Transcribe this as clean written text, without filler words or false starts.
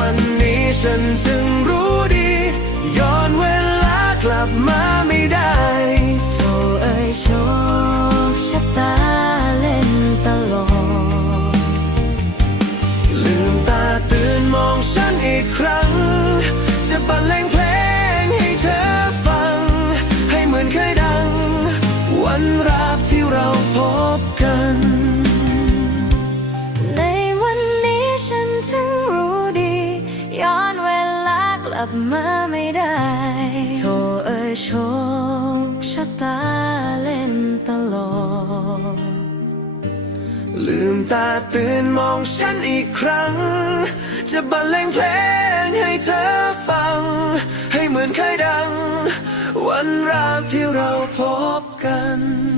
วันนี้ฉันถึงรู้ดีย้อนเวลากลับมาไม่ได้โธ่เอ้ยโชคชะตาเล่นตลกลืมตาตื่นมองฉันอีกครั้งจะบรรเลงเพลงให้เธอฟังให้เหมือนเคยดังวันราบที่เราพบกันในวันนี้ฉันถึงรู้ดีย้อนเวลากลับมาไม่ได้โธ่เอ้ยโชคชะตาเล่นตลกลืมตาตื่นมองฉันอีกครั้งจะบรรเลงเพลงให้เธอฟังให้เหมือนเคยดังวันราบที่เราพบกัน